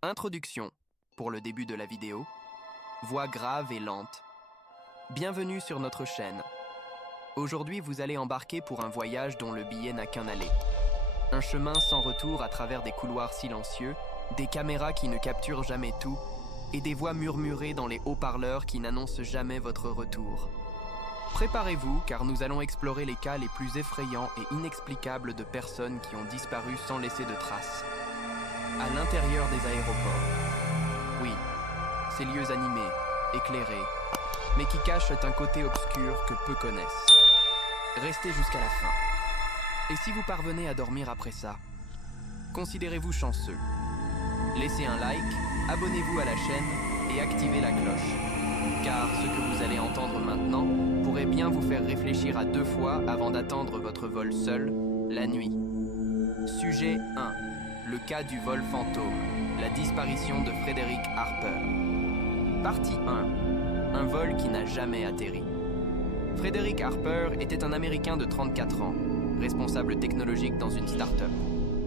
Introduction, pour le début de la vidéo. Voix grave et lente. Bienvenue sur notre chaîne. Aujourd'hui, vous allez embarquer pour un voyage dont le billet n'a qu'un aller. Un chemin sans retour à travers des couloirs silencieux, des caméras qui ne capturent jamais tout, et des voix murmurées dans les haut-parleurs qui n'annoncent jamais votre retour. Préparez-vous, car nous allons explorer les cas les plus effrayants et inexplicables de personnes qui ont disparu sans laisser de traces. À l'intérieur des aéroports. Oui, ces lieux animés, éclairés, mais qui cachent un côté obscur que peu connaissent. Restez jusqu'à la fin. Et si vous parvenez à dormir après ça, considérez-vous chanceux. Laissez un like, abonnez-vous à la chaîne et activez la cloche. Car ce que vous allez entendre maintenant pourrait bien vous faire réfléchir à 2 fois avant d'attendre votre vol seul, la nuit. Sujet 1. Le cas du vol fantôme, la disparition de Frederick Harper. Partie 1. Un vol qui n'a jamais atterri. Frederick Harper était un Américain de 34 ans, responsable technologique dans une start-up.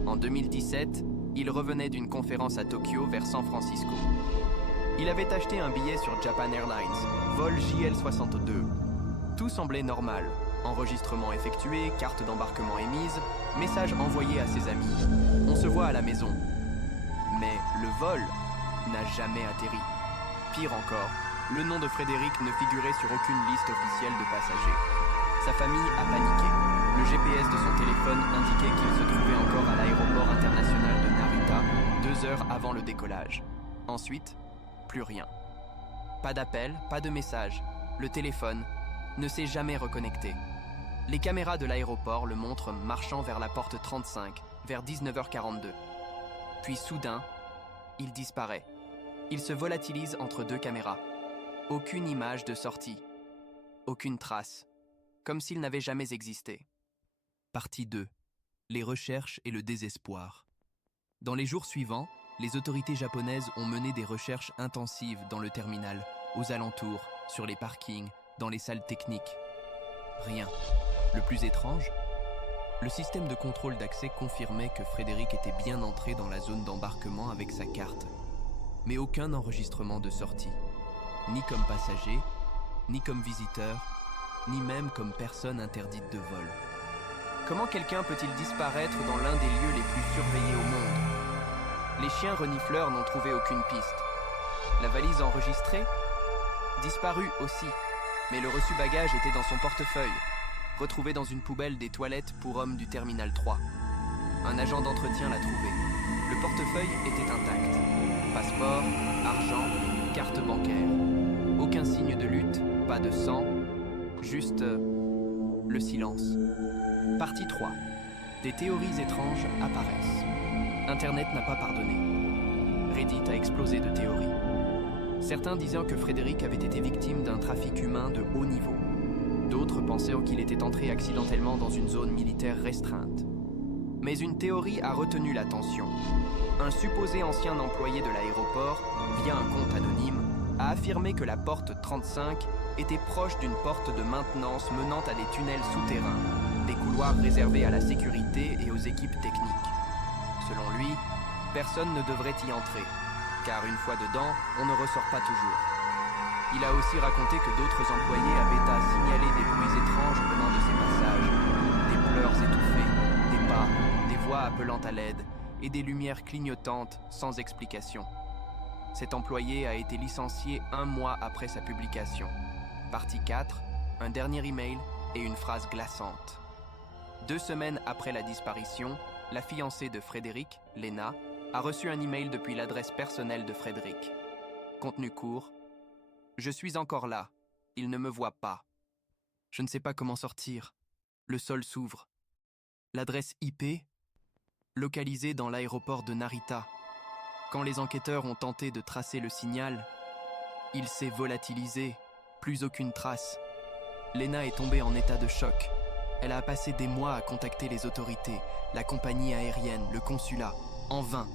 En 2017, il revenait d'une conférence à Tokyo vers San Francisco. Il avait acheté un billet sur Japan Airlines, vol JL62. Tout semblait normal. Enregistrement effectué, carte d'embarquement émise, message envoyé à ses amis. On se voit à la maison. Mais le vol n'a jamais atterri. Pire encore, le nom de Frederick ne figurait sur aucune liste officielle de passagers. Sa famille a paniqué. Le GPS de son téléphone indiquait qu'il se trouvait encore à l'aéroport international de Narita, 2 heures avant le décollage. Ensuite, plus rien. Pas d'appel, pas de message. Le téléphone ne s'est jamais reconnecté. Les caméras de l'aéroport le montrent marchant vers la porte 35, vers 19h42. Puis soudain, il disparaît. Il se volatilise entre 2 caméras. Aucune image de sortie. Aucune trace. Comme s'il n'avait jamais existé. Partie 2. Les recherches et le désespoir. Dans les jours suivants, les autorités japonaises ont mené des recherches intensives dans le terminal, aux alentours, sur les parkings, dans les salles techniques. Rien. Le plus étrange, le système de contrôle d'accès confirmait que Frederick était bien entré dans la zone d'embarquement avec sa carte. Mais aucun enregistrement de sortie. Ni comme passager, ni comme visiteur, ni même comme personne interdite de vol. Comment quelqu'un peut-il disparaître dans l'un des lieux les plus surveillés au monde? Les chiens renifleurs n'ont trouvé aucune piste. La valise enregistrée? Disparue aussi, mais le reçu-bagage était dans son portefeuille, retrouvé dans une poubelle des toilettes pour hommes du Terminal 3. Un agent d'entretien l'a trouvé. Le portefeuille était intact. Passeport, argent, carte bancaire. Aucun signe de lutte, pas de sang, juste le silence. Partie 3. Des théories étranges apparaissent. Internet n'a pas pardonné. Reddit a explosé de théories. Certains disant que Frederick avait été victime d'un trafic humain de haut niveau. D'autres pensaient qu'il était entré accidentellement dans une zone militaire restreinte. Mais une théorie a retenu l'attention. Un supposé ancien employé de l'aéroport, via un compte anonyme, a affirmé que la porte 35 était proche d'une porte de maintenance menant à des tunnels souterrains, des couloirs réservés à la sécurité et aux équipes techniques. Selon lui, personne ne devrait y entrer, car une fois dedans, on ne ressort pas toujours. Il a aussi raconté que d'autres employés avaient à signaler des bruits étranges venant de ces passages, des pleurs étouffés, des pas, des voix appelant à l'aide et des lumières clignotantes sans explication. Cet employé a été licencié 1 mois après sa publication. Partie 4, un dernier email et une phrase glaçante. 2 semaines après la disparition, la fiancée de Frederick, Lena, a reçu un email depuis l'adresse personnelle de Frederick. Contenu court. Je suis encore là. Il ne me voit pas. Je ne sais pas comment sortir. Le sol s'ouvre. L'adresse IP, localisée dans l'aéroport de Narita. Quand les enquêteurs ont tenté de tracer le signal, il s'est volatilisé, plus aucune trace. Lena est tombée en état de choc. Elle a passé des mois à contacter les autorités, la compagnie aérienne, le consulat, en vain.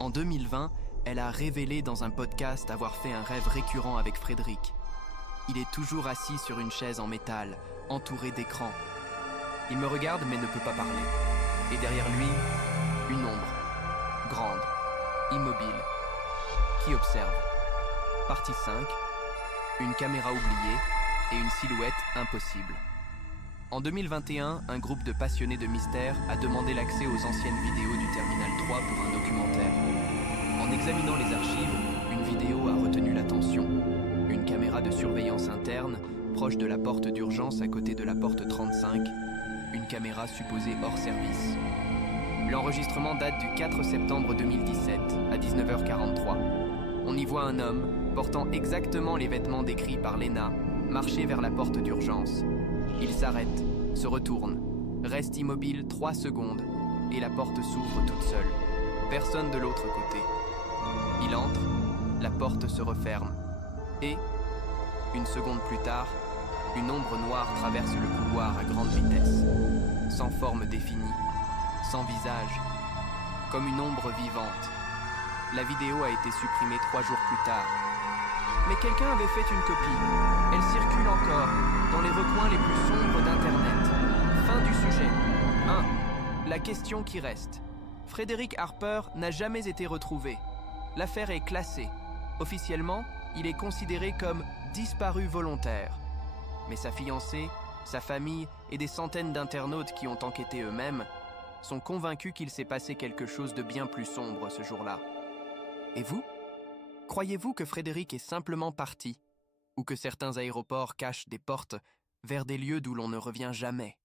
En 2020, elle a révélé dans un podcast avoir fait un rêve récurrent avec Frederick. Il est toujours assis sur une chaise en métal, entouré d'écrans. Il me regarde mais ne peut pas parler. Et derrière lui, une ombre, grande, immobile. Qui observe? Partie 5. Une caméra oubliée et une silhouette impossible. En 2021, un groupe de passionnés de mystère a demandé l'accès aux anciennes vidéos du Terminal 3 pour un documentaire. En examinant les archives, une vidéo a retenu l'attention. Une caméra de surveillance interne, proche de la porte d'urgence à côté de la porte 35, une caméra supposée hors service. L'enregistrement date du 4 septembre 2017, à 19h43. On y voit un homme, portant exactement les vêtements décrits par Lena, marcher vers la porte d'urgence. Il s'arrête, se retourne, reste immobile 3 secondes, et la porte s'ouvre toute seule. Personne de l'autre côté. Il entre, la porte se referme, et, une seconde plus tard, une ombre noire traverse le couloir à grande vitesse, sans forme définie, sans visage, comme une ombre vivante. La vidéo a été supprimée 3 jours plus tard. Mais quelqu'un avait fait une copie. Elle circule encore, dans les recoins les plus sombres d'Internet. Fin du sujet. 1. La question qui reste. Frédéric Harper n'a jamais été retrouvé. L'affaire est classée. Officiellement, il est considéré comme disparu volontaire. Mais sa fiancée, sa famille et des centaines d'internautes qui ont enquêté eux-mêmes sont convaincus qu'il s'est passé quelque chose de bien plus sombre ce jour-là. Et vous? Croyez-vous que Frédéric est simplement parti, ou que certains aéroports cachent des portes vers des lieux d'où l'on ne revient jamais?